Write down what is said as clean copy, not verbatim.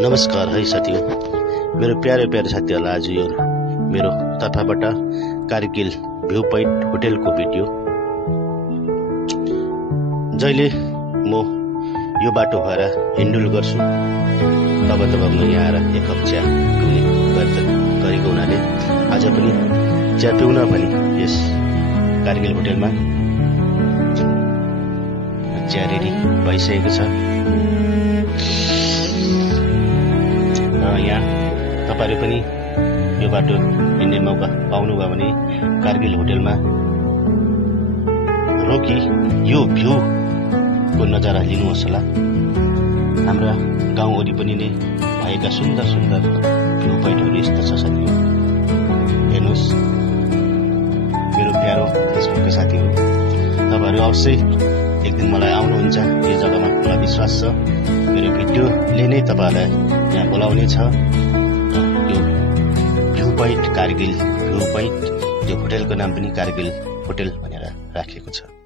नमस्कार है साथीहरु, मेरो प्यारे साथीहरुलाई आज यो मेरो तर्फबाट कारगिल भ्यू पोइन्ट होटलको भिडियो। जहिले म यो बाटो भएर हिँडुल गर्छु तब म यहाँ आएर एक कप चिया पिउने गरेको हुनाले आज पनि चिया पिउन पनि यस कारगिल होटलमा चिया रेडी भइसकेको छ। यहाँ तपाईहरु पनि यो बाटो हिँड्ने मौका पाउनुभयो भने कारगिल होटलमा रोकी यो भ्यू को नजारा लिनुहोस् होला। हाम्रा गाउँ वरिपरि नै भएका सुन्दर भ्यू पोइन्टहरु यस्तो छ साथीहरु, हेर्नुहोस्। मेरो प्यारो फेसबुकका साथीहरु, तपाईहरु अवश्य एक दिन मलाई आउनुहुन्छ यो जग्गामा, मलाई विश्वास छ मेरो भिडियोले नै तपाईहरुलाई यहाँ बोलाउने छ। यो view point Kargil view point, यो होटलको नाम पनि कारगिल होटल भनेर राखिएको छ।